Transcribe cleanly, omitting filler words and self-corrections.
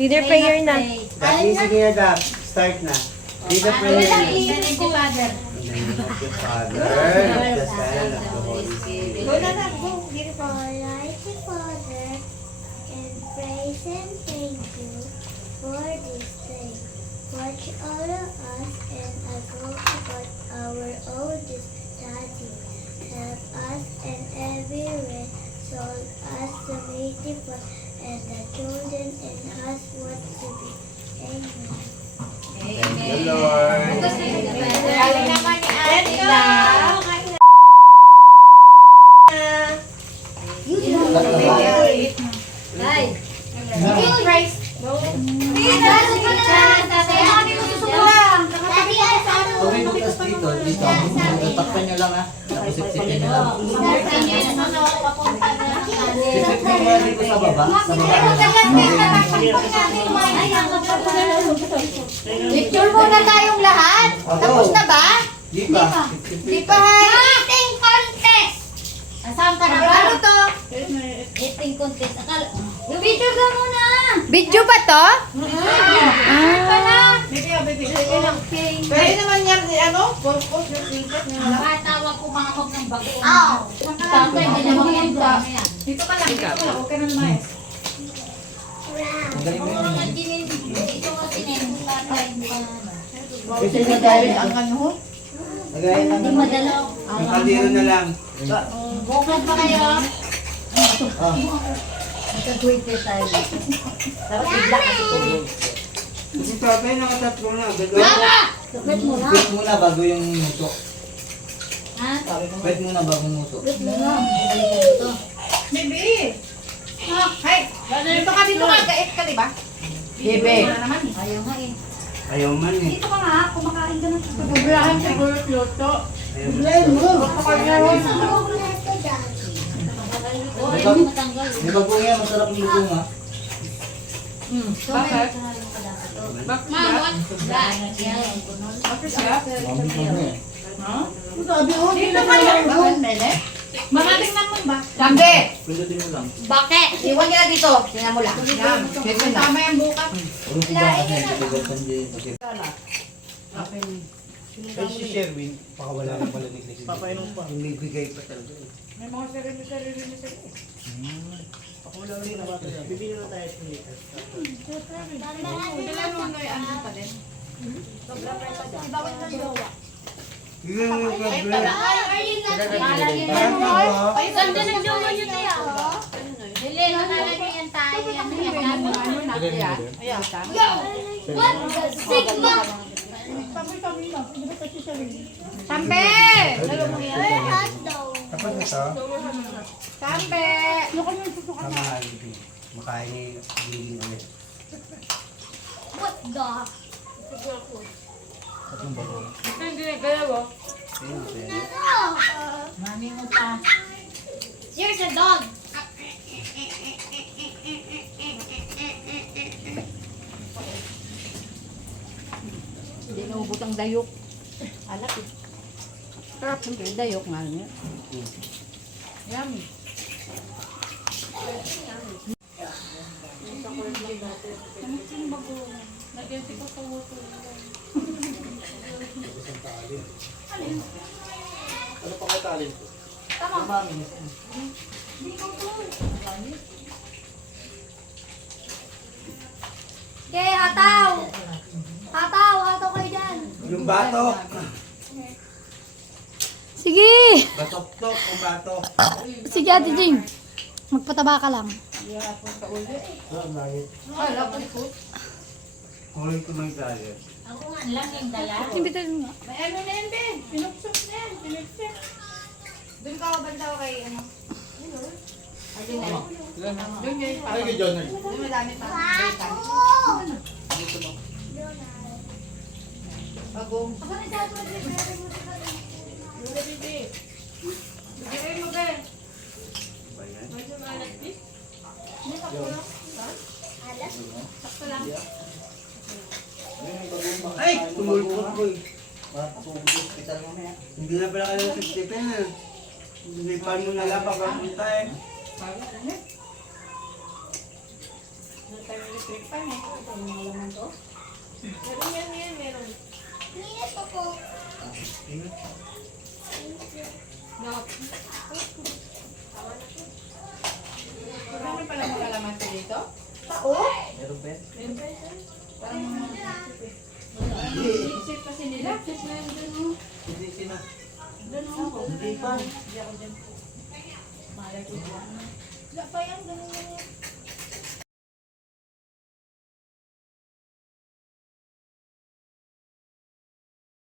Leader prayer na. Dati, sige na, Dap. Start na. Lead the prayer na. In the name of the Father. In the name of the Father, of the Son, and of the Holy Spirit. Go na na, go. Leader prayer. Almighty Father, and praise and thank you for this day. Watch over us and go about our oldest study. Help us in every way, so as to make the food and the children in us want to be. Amen. Thank you, Lord. Galing naman ni Ate lang. Ay. Rice. Pagay bukas dito, takpan nyo lang ha. Tapos sipsipin nyo lang. Sipsipin nyo lang dito sa baba. Sa Picture muna tayong lahat. Tapos na ba? Di pa. Di pa. Eating contest. Saan ka na ba? Ano to? Eating contest. Video ka muna. Video ba to? Pwede naman yan, ano? Purpose yung secret niya. Tawag ko mga hog ng bago. Tatay, hindi naman yan ka. Dito ka lang, huwag ka na lumayas. Magaling mo yun. Ito kasi na yung tatay. Kasi magaling ang ano ho? Magaling ang Hindi madalo. Yung kaldero na lang. Bukas pa kayo. Ah. Nagka-Twitter tayo. Tapos bigla kasi ko. Kasi tatay, nakatatlo na. Dalawa. Tukit mo na. Wait muna bago yung muso. Ha? Wait muna bago yung muso. Tukit mo na. Balikan ito. Baby! Hay! Dito ka, gait ka, di ba? Bebe. Ayaw nga eh. Ayaw man eh. Dito ka nga, kumakain ka na. Pagkabrahan siguro luto. Ayaw man. Matanggal. Di ba po yan, masarap yung luto nga. Bakit? Mawat. Mami ko na eh. Dito ka lang. Makating naman ba? Gambe! Pindutin mo lang. Bakit? Iwan nila dito. Tingnan mo lang. Tama yan bukas. Ano po ba kasi? Kapag pandiyan. Ay, si Sherwin, pakawala na pala ni Chris. Papainom pa. Yung bibigay pa talaga. May mga sarili na sila. Pakawala ulit na bata yan. Bibili na tayo sa litas. Dala mo ano pa din. Bawal na jowa. Bigyan mo yung kabre. Ay, ganda ng jowa nyo tayo. Dili, nakalagay yan tayo. Sigma! Sampe! Kapag na to, Sampe! kamahal. Makain ni Gilling ulit. What the? Hindi na galaw. Ayun, sa'yo. Mami mo pa. Here's a dog. Hindi naubot ang dayok. Alak eh. Sarap siyempre, dayok nga niya. Yummy. Ano pa kayo talent ko? Mami. Okay, hataw! Hataw! Hataw kayo dyan! Yung batok. Sige! Batok-tok o batok. Sige, Ate Jing. Magpataba ka lang. Huling ko may tayo. Ako nga lang yung dala. Imbitan mo nga. May ano na yan, Ben? Pinuksok na yan. Pinipsip. Doon ka banda kay ano? Ayun na. Doon yung Ay, kay Jonah. Doon madami pa. Bagong. Bigay mo, Ben. Ba yan? Medyo maalat, eh. Sakto lang. Ay! Tumulpot ko eh. Matutulog sa hospital mamaya. Hindi na pala kayo sa Stephen. Hindi pa mo na lang pagkapunta eh. Ano tayo electric pan eh. Ito yung mga laman to. Meron yan, meron. Nina po po. Not. Marami pala mga lamansi dito. Pao? Meron ba? Meron pa isa. Parang isip kasi nila. Lapis na yun dun, oh. Hindi sino. Dun, oh. Hindi pa. Hindi ako dyan. Malay ko dyan. Wala pa yan, ganun yan.